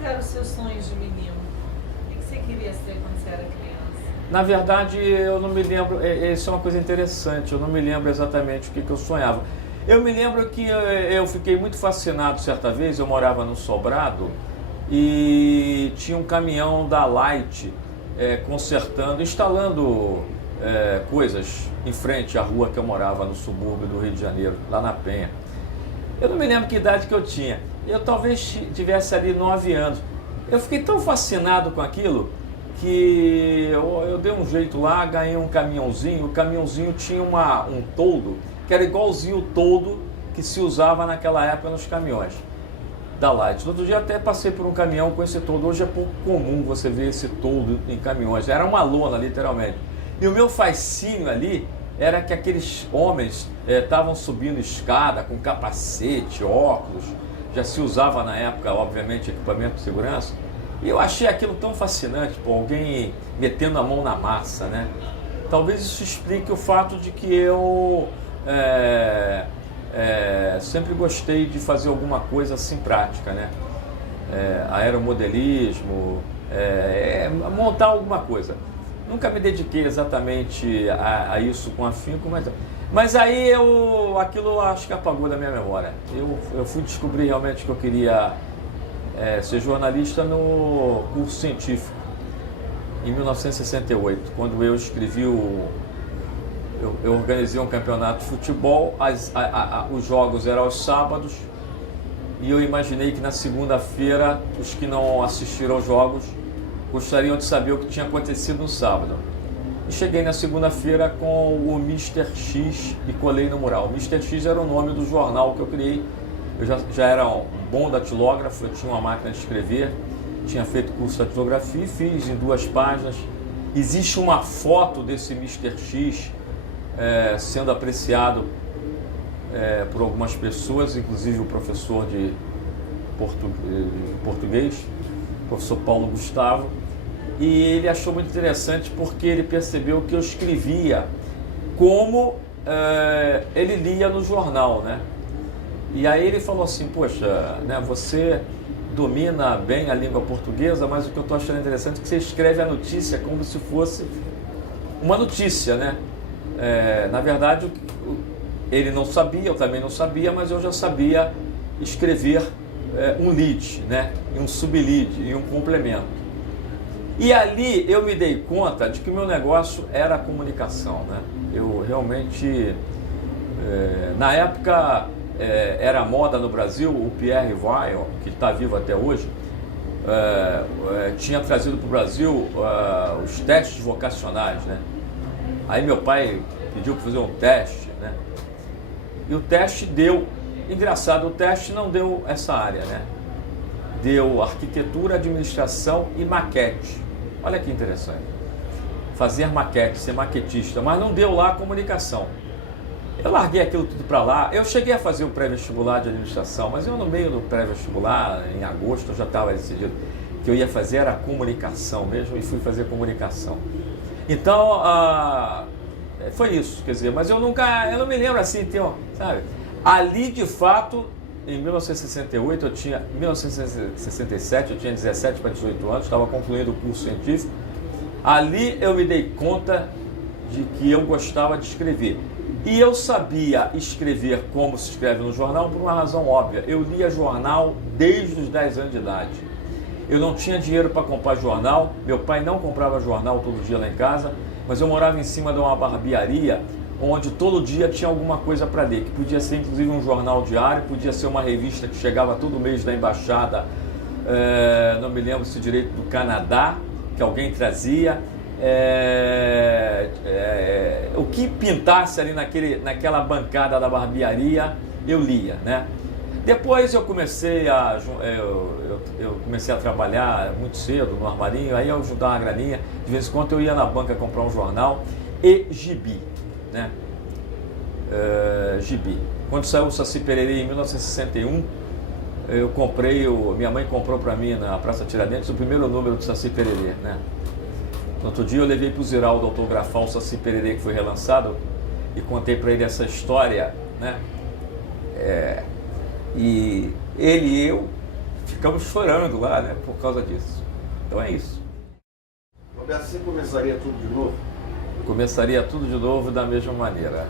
quais eram os seus sonhos de menino? O que você queria ser quando você era criança? Na verdade, eu não me lembro, isso é uma coisa interessante, eu não me lembro exatamente o que eu sonhava. Eu me lembro que eu fiquei muito fascinado certa vez, eu morava no Sobrado e tinha um caminhão da Light consertando, instalando coisas em frente à rua que eu morava no subúrbio do Rio de Janeiro, lá na Penha. Eu não me lembro que idade que eu tinha, eu talvez tivesse ali 9 anos. Eu fiquei tão fascinado com aquilo que eu dei um jeito lá, ganhei um caminhãozinho. O caminhãozinho tinha um toldo, que era igualzinho o toldo que se usava naquela época nos caminhões da Light. No outro dia até passei por um caminhão com esse toldo. Hoje é pouco comum você ver esse toldo em caminhões. Era uma lona, literalmente. E o meu fascínio ali era que aqueles homens estavam subindo escada com capacete, óculos. Já se usava na época, obviamente, equipamento de segurança. E eu achei aquilo tão fascinante, pô, alguém metendo a mão na massa, né? Talvez isso explique o fato de que eu sempre gostei de fazer alguma coisa assim prática, né? Aeromodelismo, montar alguma coisa. Nunca me dediquei exatamente a isso com afinco, mas aí aquilo acho que apagou da minha memória. Eu fui descobrir realmente que eu queria ser jornalista no curso científico, em 1968, quando eu escrevi eu organizei um campeonato de futebol, os jogos eram aos sábados, e eu imaginei que na segunda-feira os que não assistiram aos jogos gostariam de saber o que tinha acontecido no sábado. E cheguei na segunda-feira com o Mr. X e colei no mural. O Mr. X era o nome do jornal que eu criei. Eu já era um bom datilógrafo, eu tinha uma máquina de escrever, tinha feito curso de datilografia e fiz em 2 páginas. Existe uma foto desse Mr. X sendo apreciado por algumas pessoas, inclusive o professor de português, o professor Paulo Gustavo, e ele achou muito interessante porque ele percebeu que eu escrevia como ele lia no jornal, né? E aí ele falou assim, poxa, né, você domina bem a língua portuguesa, mas o que eu estou achando interessante é que você escreve a notícia como se fosse uma notícia, né? Na verdade, ele não sabia, eu também não sabia, mas eu já sabia escrever um lead, né? E um sublead e um complemento. E ali eu me dei conta de que o meu negócio era a comunicação, né? Eu realmente, na época, era moda no Brasil, o Pierre Weil, que está vivo até hoje, tinha trazido para o Brasil os testes vocacionais, né? Aí meu pai pediu para fazer um teste, né? E o teste deu, engraçado, o teste não deu essa área, né? Deu arquitetura, administração e maquete. Olha que interessante. Fazer maquete, ser maquetista, mas não deu lá a comunicação. Eu larguei aquilo tudo para lá. Eu cheguei a fazer o pré-vestibular de administração, mas eu no meio do pré-vestibular, em agosto, eu já estava decidido que eu ia fazer era comunicação mesmo e fui fazer comunicação. Então, foi isso, quer dizer, mas eu não me lembro assim, sabe? Ali, de fato, em 1968, 1967, eu tinha 17 para 18 anos, estava concluindo o curso científico. Ali eu me dei conta de que eu gostava de escrever. E eu sabia escrever como se escreve no jornal por uma razão óbvia. Eu lia jornal desde os 10 anos de idade. Eu não tinha dinheiro para comprar jornal, meu pai não comprava jornal todo dia lá em casa, mas eu morava em cima de uma barbearia, onde todo dia tinha alguma coisa para ler, que podia ser inclusive um jornal diário, podia ser uma revista que chegava todo mês da embaixada, não me lembro se direito, do Canadá, que alguém trazia. O que pintasse ali naquela bancada da barbearia, eu lia, né? Depois eu comecei a trabalhar muito cedo no armarinho, aí eu juntar uma graninha, de vez em quando eu ia na banca comprar um jornal e gibi, né? Gibi. Quando saiu o Saci Pererê em 1961, minha mãe comprou para mim na Praça Tiradentes o primeiro número do Saci Pererê, né? No outro dia eu levei para o Ziraldo autografar o Saci Pererê que foi relançado e contei para ele essa história, né? E ele e eu ficamos chorando lá, né, por causa disso. Então é isso. Roberto, você começaria tudo de novo? Começaria tudo de novo da mesma maneira.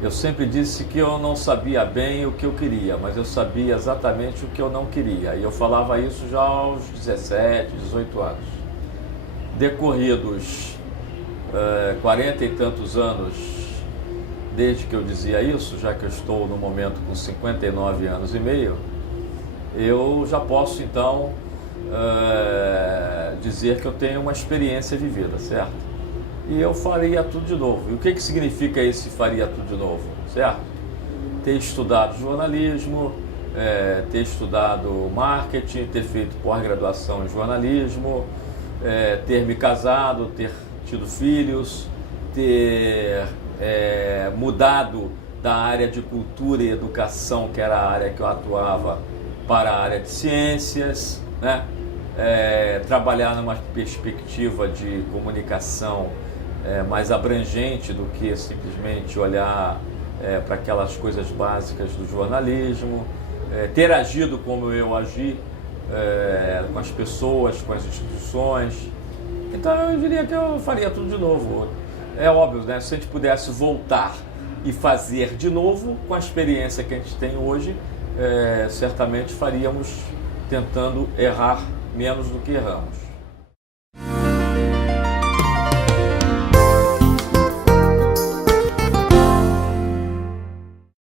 Eu sempre disse que eu não sabia bem o que eu queria, mas eu sabia exatamente o que eu não queria. E eu falava isso já aos 17, 18 anos. Decorridos 40 e tantos anos desde que eu dizia isso, já que eu estou no momento com 59 anos e meio, eu já posso então dizer que eu tenho uma experiência vivida, certo? E eu faria tudo de novo. E o que significa esse faria tudo de novo, certo? Ter estudado jornalismo, ter estudado marketing, ter feito pós-graduação em jornalismo, ter me casado, ter tido filhos, ter mudado da área de cultura e educação, que era a área que eu atuava, para a área de ciências, né? Trabalhar numa perspectiva de comunicação mais abrangente do que simplesmente olhar para aquelas coisas básicas do jornalismo, ter agido como eu agi com as pessoas, com as instituições. Então eu diria que eu faria tudo de novo. É óbvio, né? Se a gente pudesse voltar e fazer de novo, com a experiência que a gente tem hoje, certamente faríamos tentando errar menos do que erramos.